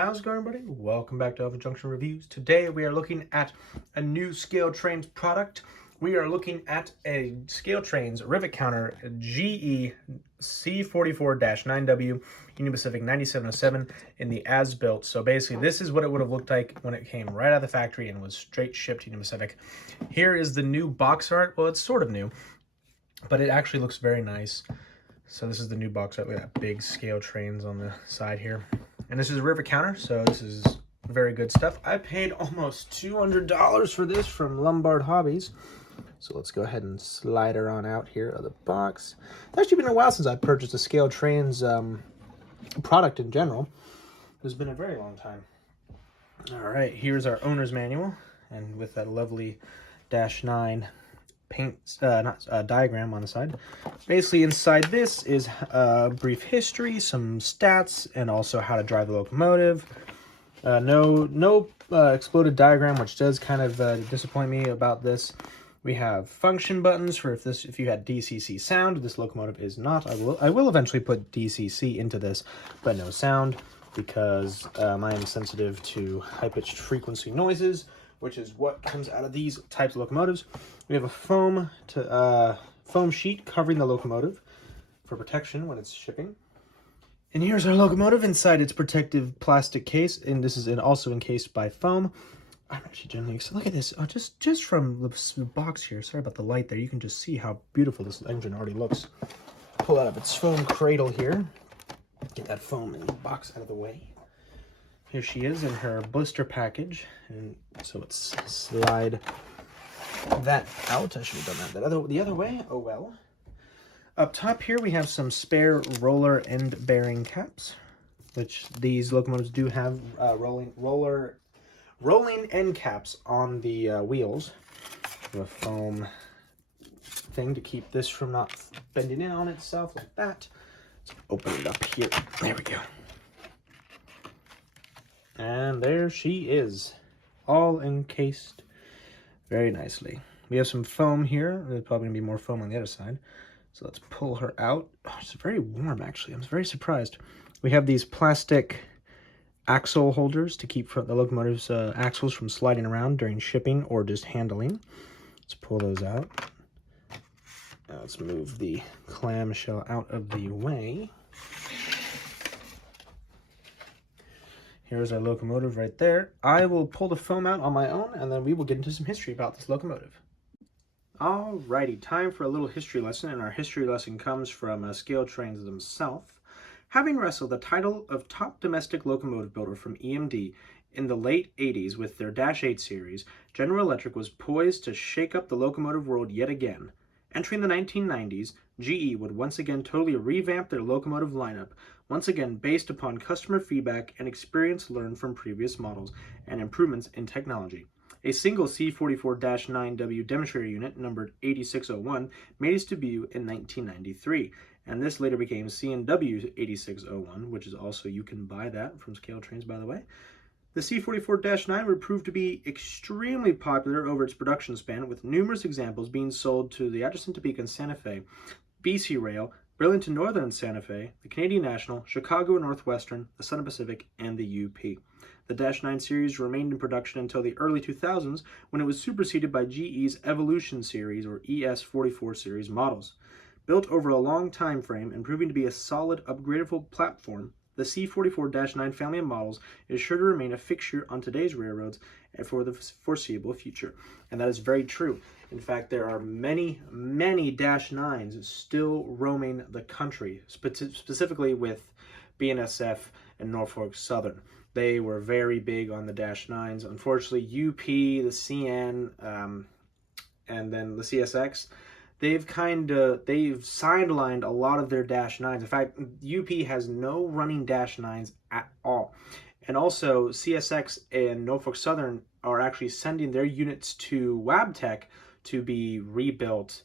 How's it going, everybody? Welcome back to Alpha Junction Reviews. Today we are looking at a new ScaleTrains product. We are looking at a ScaleTrains rivet counter GE C44-9W Union Pacific 9707 in the as-built. So basically this is what it would have looked like when it came right out of the factory and was straight shipped Union Pacific. Here is the new box art. Well, it's sort of new, but it actually looks very nice. So this is the new box art. Look at that big ScaleTrains on the side here. And this is a rivet counter, so this is very good stuff. I paid almost $200 for this from Lombard Hobbies. So let's go ahead and slide her on out here of the box. It's actually been a while since I purchased a ScaleTrains product in general. It's been a very long time. All right, here's our owner's manual, and with that lovely -9 paint diagram on the side. Basically inside this is a brief history, some stats, and also how to drive the locomotive. No exploded diagram, which does kind of disappoint me about this. We have function buttons for if you had DCC sound. This locomotive is not. I will eventually put DCC into this, but no sound because I am sensitive to high-pitched frequency noises, which is what comes out of these types of locomotives. We have a foam sheet covering the locomotive for protection when it's shipping. And here's our locomotive inside its protective plastic case, and this is also encased by foam. I'm actually generally excited. Look at this. Oh, just from the box here. Sorry about the light there. You can just see how beautiful this engine already looks. Pull out of its foam cradle here. Get that foam in the box out of the way. Here she is in her blister package, and so let's slide that out. I should have done that the other way. Oh well. Up top here we have some spare roller end bearing caps, which these locomotives do have rolling end caps on the wheels. We have a foam thing to keep this from not bending in on itself like that. Let's open it up here. There we go. And there she is, all encased very nicely. We have some foam here. There's probably going to be more foam on the other side. So let's pull her out. Oh, it's very warm, actually. I'm very surprised. We have these plastic axle holders to keep the locomotive's axles from sliding around during shipping or just handling. Let's pull those out. Now let's move the clamshell out of the way. Here's our locomotive right there. I will pull the foam out on my own, and then we will get into some history about this locomotive. Alrighty, time for a little history lesson, and our history lesson comes from ScaleTrains themselves. Having wrestled the title of top domestic locomotive builder from EMD in the late 80s with their -8 series, General Electric was poised to shake up the locomotive world yet again. Entering the 1990s, GE would once again totally revamp their locomotive lineup, once again based upon customer feedback and experience learned from previous models and improvements in technology. A single C44-9W demonstrator unit, numbered 8601, made its debut in 1993, and this later became C&W 8601, which is also, you can buy that from ScaleTrains, by the way. The C44-9 would prove to be extremely popular over its production span, with numerous examples being sold to the Atchison, Topeka, and Santa Fe, BC Rail, Burlington Northern Santa Fe, the Canadian National, Chicago and Northwestern, the Southern Pacific, and the UP. The -9 series remained in production until the early 2000s, when it was superseded by GE's Evolution series, or ES44 series models. Built over a long time frame and proving to be a solid, upgradable platform, the C44-9 family of models is sure to remain a fixture on today's railroads and for the foreseeable future. And that is very true. In fact, there are many -9s still roaming the country, specifically with BNSF and Norfolk Southern. They were very big on the -9s. Unfortunately, UP, the CN, and then the CSX, they've sidelined a lot of their -9s. In fact, UP has no running -9s at all. And also, CSX and Norfolk Southern are actually sending their units to Wabtec to be rebuilt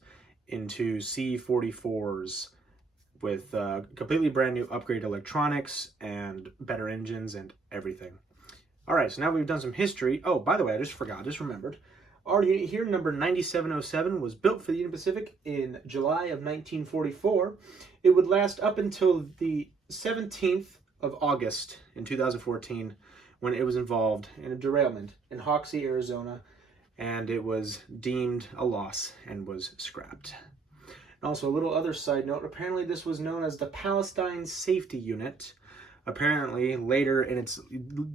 into C44s with completely brand new upgraded electronics and better engines and everything. All right, so now we've done some history. Oh, by the way, I just remembered. Our unit here, number 9707, was built for the Union Pacific in July of 1944. It would last up until the 17th of August in 2014 when it was involved in a derailment in Hoxie, Arizona, and it was deemed a loss and was scrapped. And also, a little other side note, apparently this was known as the Palestine Safety Unit. Apparently, later in its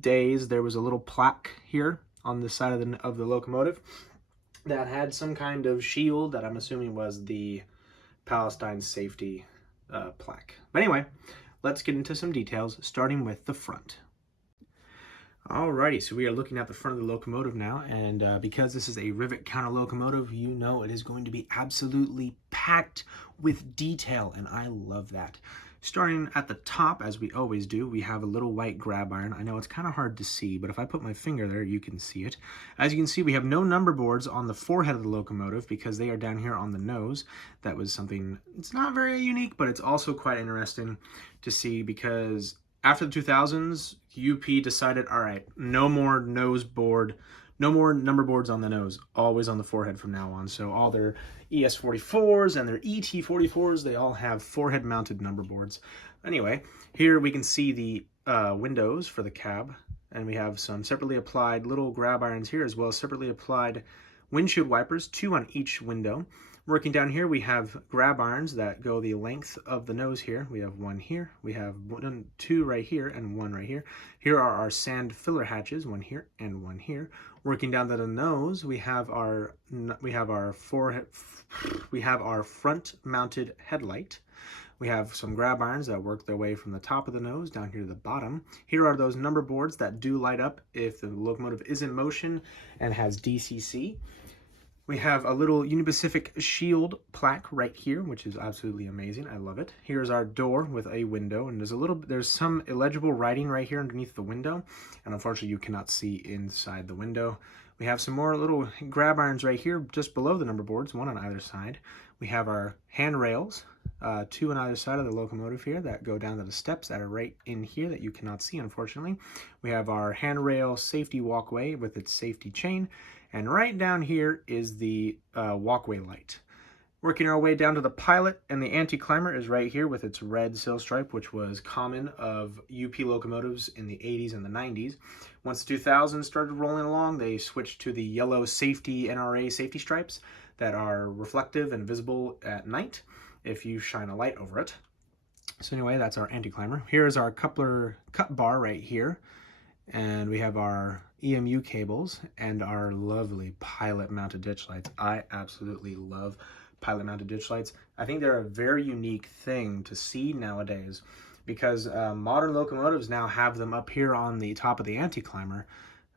days, there was a little plaque here on the side of the locomotive that had some kind of shield that I'm assuming was the Palestine Safety plaque. But anyway, let's get into some details, starting with the front. Alrighty, so we are looking at the front of the locomotive now, and because this is a rivet counter locomotive, you know it is going to be absolutely packed with detail, and I love that. Starting at the top, as we always do, we have a little white grab iron. I know it's kind of hard to see, but if I put my finger there, you can see it. As you can see, we have no number boards on the forehead of the locomotive because they are down here on the nose. That was something, it's not very unique, but it's also quite interesting to see because after the 2000s, UP decided, all right, no more nose board, no more number boards on the nose, always on the forehead from now on. So all their ES44s and their ET44s, they all have forehead mounted number boards. Anyway, here we can see the windows for the cab, and we have some separately applied little grab irons here, as well as separately applied windshield wipers, 2 on each window. Working down here, we have grab irons that go the length of the nose here. We have 1 here, we have 2 right here, and 1 right here. Here are our sand filler hatches, 1 here and 1 here. Working down to the nose, we have our front-mounted headlight. We have some grab irons that work their way from the top of the nose down here to the bottom. Here are those number boards that do light up if the locomotive is in motion and has DCC. We have a little Union Pacific shield plaque right here, which is absolutely amazing. I love it. Here's our door with a window, and there's some illegible writing right here underneath the window, and unfortunately you cannot see inside the window. We have some more little grab irons right here just below the number boards, 1 on either side. We have our handrails, 2 on either side of the locomotive here that go down to the steps that are right in here that you cannot see, unfortunately. We have our handrail safety walkway with its safety chain, and right down here is the walkway light. Working our way down to the pilot, and the anti-climber is right here with its red sail stripe, which was common of UP locomotives in the 80s and the 90s. Once the 2000s started rolling along, they switched to the yellow safety NRA safety stripes that are reflective and visible at night if you shine a light over it. So anyway, that's our anti-climber. Here is our coupler cut bar right here. And we have our EMU cables and our lovely pilot-mounted ditch lights. I absolutely love pilot-mounted ditch lights. I think they're a very unique thing to see nowadays because modern locomotives now have them up here on the top of the anti-climber,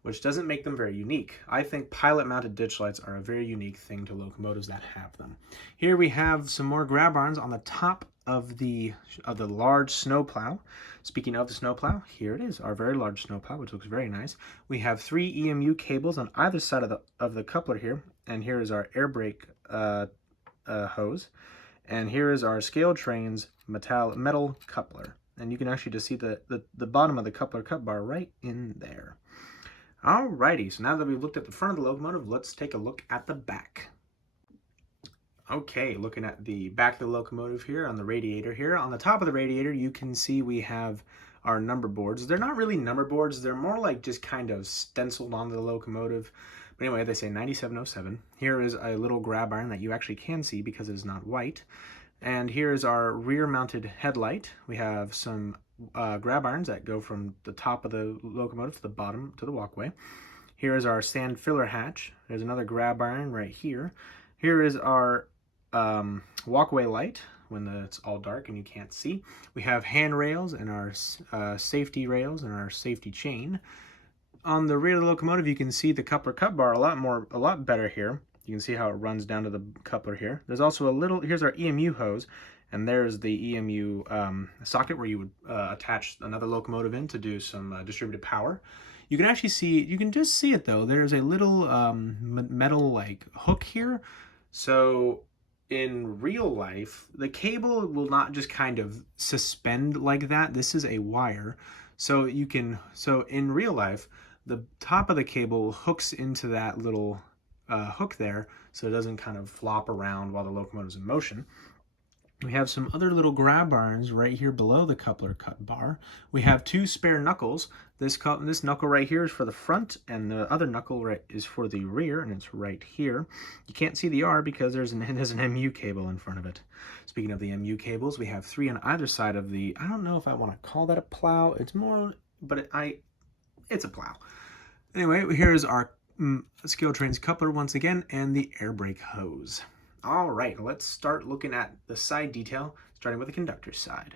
which doesn't make them very unique. I think pilot-mounted ditch lights are a very unique thing to locomotives that have them. Here we have some more grab irons on the top of the large snowplow. Speaking of the snowplow, here it is, our very large snowplow, which looks very nice. We have 3 EMU cables on either side of the coupler here, and here is our air brake hose, and here is our ScaleTrains metal coupler, and you can actually just see the bottom of the coupler cut bar right in there. Alrighty, so now that we've looked at the front of the locomotive, let's take a look at the back. Okay, looking at the back of the locomotive here on the radiator here. On the top of the radiator, you can see we have our number boards. They're not really number boards. They're more like just kind of stenciled onto the locomotive. But anyway, they say 9707. Here is a little grab iron that you actually can see because it is not white. And here is our rear-mounted headlight. We have some grab irons that go from the top of the locomotive to the bottom to the walkway. Here is our sand filler hatch. There's another grab iron right here. Here is our walkway light when it's all dark and you can't see. We have handrails and our safety rails and our safety chain. On the rear of the locomotive, you can see the coupler cut bar a lot better here. You can see how it runs down to the coupler here. There's also here's our EMU hose, and there's the EMU socket where you would attach another locomotive in to do some distributed power. You can actually see, you can just see it though, there's a little metal like hook here. So in real life, the cable will not just kind of suspend like that. This is a wire. So in real life, the top of the cable hooks into that little hook there so it doesn't kind of flop around while the locomotive's in motion. We have some other little grab irons right here below the coupler cut bar. We have 2 spare knuckles. This knuckle right here is for the front, and the other knuckle is for the rear, and it's right here. You can't see the R because there's an MU cable in front of it. Speaking of the MU cables, we have 3 on either side of the, I don't know if I want to call that a plow. It's more, but it's a plow. Anyway, here's our ScaleTrains coupler once again, and the air brake hose. All right, let's start looking at the side detail, starting with the conductor's side.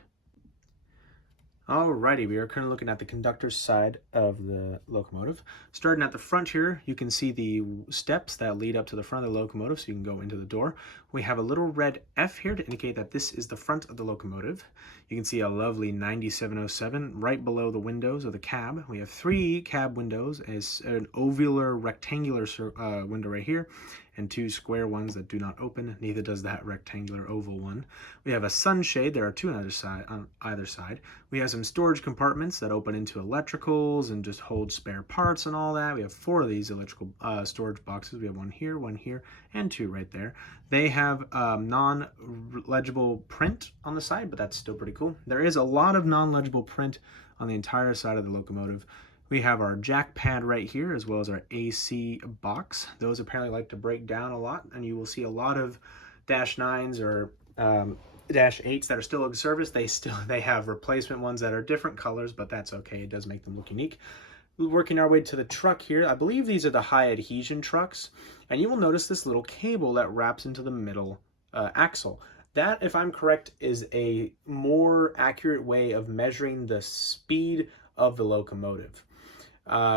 Alrighty, we are currently looking at the conductor's side of the locomotive. Starting at the front here, you can see the steps that lead up to the front of the locomotive, so you can go into the door. We have a little red F here to indicate that this is the front of the locomotive. You can see a lovely 9707 right below the windows of the cab. We have 3 cab windows, as an ovular rectangular window right here, and 2 square ones that do not open. Neither does that rectangular oval one. We have a sunshade. There are 2 on either side. We have some storage compartments that open into electricals and just hold spare parts and all that. We have 4 of these electrical storage boxes. We have 1 here, and 2 right there. They have non-legible print on the side, but that's still pretty cool. There is a lot of non-legible print on the entire side of the locomotive. We have our jack pad right here, as well as our AC box. Those apparently like to break down a lot, and you will see a lot of Dash 9s or Dash 8s that are still in service. They have replacement ones that are different colors, but that's okay. It does make them look unique. We're working our way to the truck here. I believe these are the high adhesion trucks, and you will notice this little cable that wraps into the middle axle. That, if I'm correct, is a more accurate way of measuring the speed of the locomotive.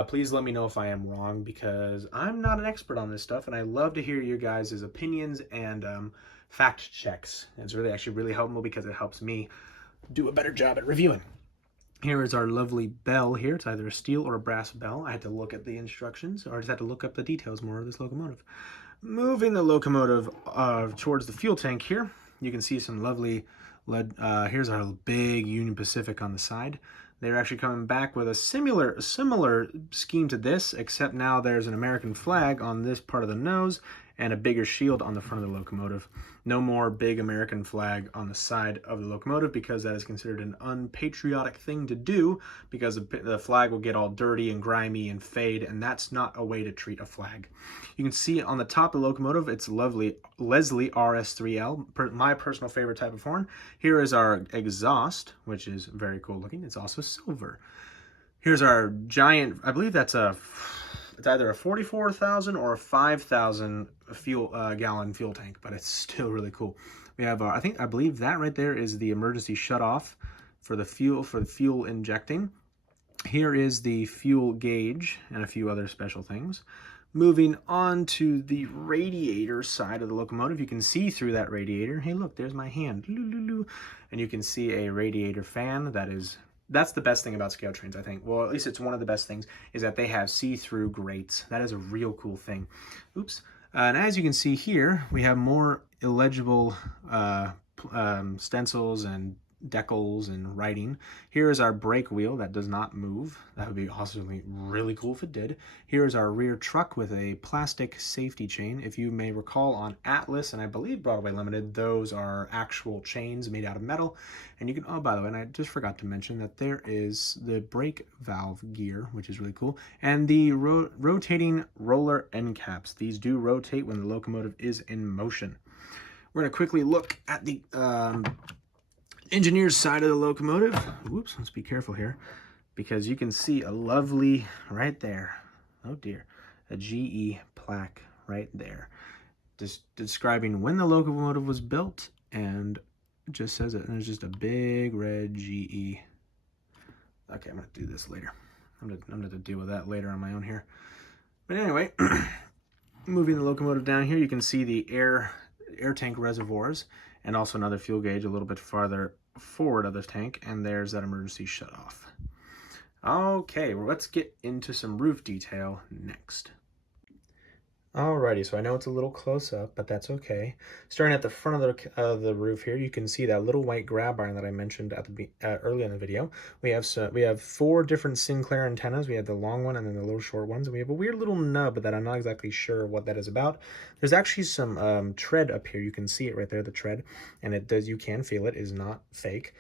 Please let me know if I am wrong, because I'm not an expert on this stuff, and I love to hear your guys' opinions and fact checks. It's actually really helpful because it helps me do a better job at reviewing. Here is our lovely bell here. It's either a steel or a brass bell. I had to look at the instructions, or I just had to look up the details more of this locomotive. Moving the locomotive towards the fuel tank here, you can see some lovely lead. Here's our big Union Pacific on the side. They're actually coming back with a similar scheme to this, except now there's an American flag on this part of the nose and a bigger shield on the front of the locomotive. No more big American flag on the side of the locomotive, because that is considered an unpatriotic thing to do, because the flag will get all dirty and grimy and fade, and that's not a way to treat a flag. You can see on the top of the locomotive, it's lovely Leslie RS3L, my personal favorite type of horn. Here is our exhaust, which is very cool looking. It's also silver. Here's our giant, I believe that's it's either a 44,000 or a 5,000 gallon fuel tank, but it's still really cool. We have I believe that right there is the emergency shutoff for the fuel injecting. Here is the fuel gauge and a few other special things. Moving on to the radiator side of the locomotive, you can see through that radiator. Hey, look, there's my hand. And you can see a radiator fan. That's the best thing about ScaleTrains, I think. Well, at least it's one of the best things, is that they have see-through grates. That is a real cool thing. Oops. And as you can see here, we have more illegible stencils and decals and writing. Here is our brake wheel that does not move. That would be awesomely really cool if it did. Here is our rear truck with a plastic safety chain. If you may recall, on Atlas and I believe Broadway Limited, those are actual chains made out of metal. And you can, oh, by the way, and I just forgot to mention that there is the brake valve gear, which is really cool, and the rotating roller end caps. These do rotate when the locomotive is in motion. We're going to quickly look at the engineer's side of the locomotive. Whoops, let's be careful here, because you can see a lovely, right there, oh dear, a GE plaque right there, just describing when the locomotive was built, and it just says it, and there's just a big red GE. Okay, I'm gonna do this later. I'm gonna have to deal with that later on my own here. But anyway, moving the locomotive down here, you can see the air tank reservoirs, and also another fuel gauge a little bit farther forward of the tank, and there's that emergency shutoff. Okay, well, let's get into some roof detail next. Alrighty, so I know it's a little close up, but that's okay. Starting at the front of the roof here, you can see that little white grab iron that I mentioned at the earlier in the video. We have 4 different Sinclair antennas. We have the long one and then the little short ones, and we have a weird little nub that I'm not exactly sure what that is about. There's actually some tread up here. You can see it right there, the tread, and it does. You can feel it is not fake.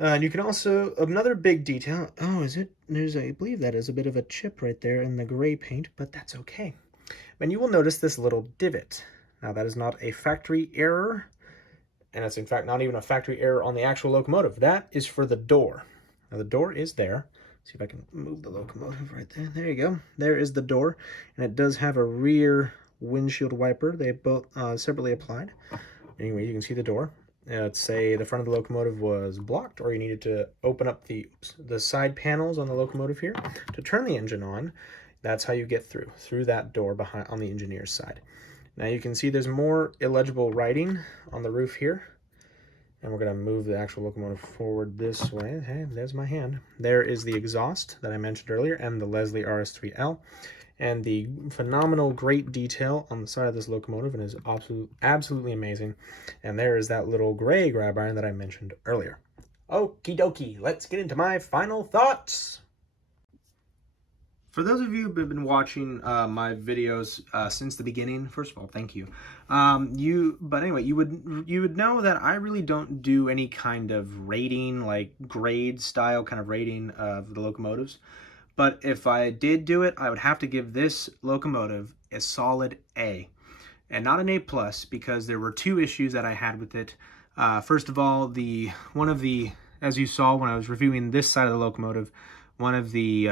And you can also, another big detail, oh, is it? I believe that is a bit of a chip right there in the gray paint, but that's okay. And you will notice this little divot. Now that is not a factory error, and it's in fact not even a factory error on the actual locomotive. That is for the door. Now the door is there. See if I can move the locomotive right there. There you go. There is the door, and it does have a rear windshield wiper. They both separately applied. Anyway, you can see the door. Let's say the front of the locomotive was blocked, or you needed to open up the side panels on the locomotive here to turn the engine on. That's how you get through that door behind on the engineer's side. Now you can see there's more illegible writing on the roof here. And we're going to move the actual locomotive forward this way. Hey, there's my hand. There is the exhaust that I mentioned earlier and the Leslie RS3L. And the phenomenal great detail on the side of this locomotive, and is absolutely amazing. And there is that little gray grab iron that I mentioned earlier. Okie dokie, let's get into my final thoughts. For those of you who have been watching my videos since the beginning, first of all, thank you. But anyway, you would know that I really don't do any kind of rating, like grade style kind of rating of the locomotives. But if I did do it, I would have to give this locomotive a solid A, and not an A+, because there were 2 issues that I had with it. First of all, as you saw when I was reviewing this side of the locomotive, one of the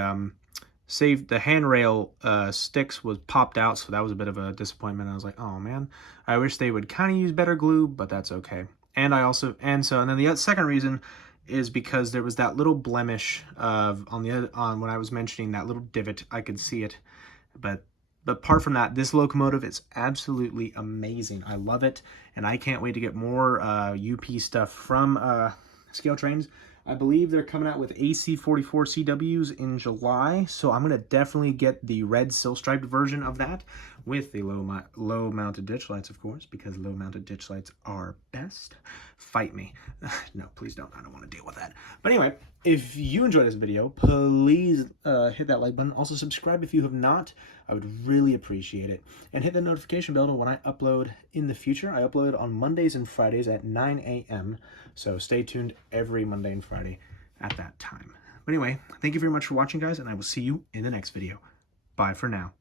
the handrail sticks was popped out, so that was a bit of a disappointment. I was like, oh man, I wish they would kind of use better glue, but that's okay. And then the second reason is because there was that little blemish on when I was mentioning that little divot. I could see it, but apart from that, this locomotive is absolutely amazing. I love it, and I can't wait to get more UP stuff from ScaleTrains. I believe they're coming out with AC44 CWs in July, so I'm going to definitely get the red sill-striped version of that with the low-mounted ditch lights, of course, because low-mounted ditch lights are best. Fight me. No, please don't. I don't want to deal with that. But anyway, if you enjoyed this video, please hit that like button. Also, subscribe if you have not. I would really appreciate it. And hit the notification bell when I upload in the future. I upload on Mondays and Fridays at 9 a.m., so stay tuned every Monday and Friday at that time. But anyway, thank you very much for watching, guys, and I will see you in the next video. Bye for now.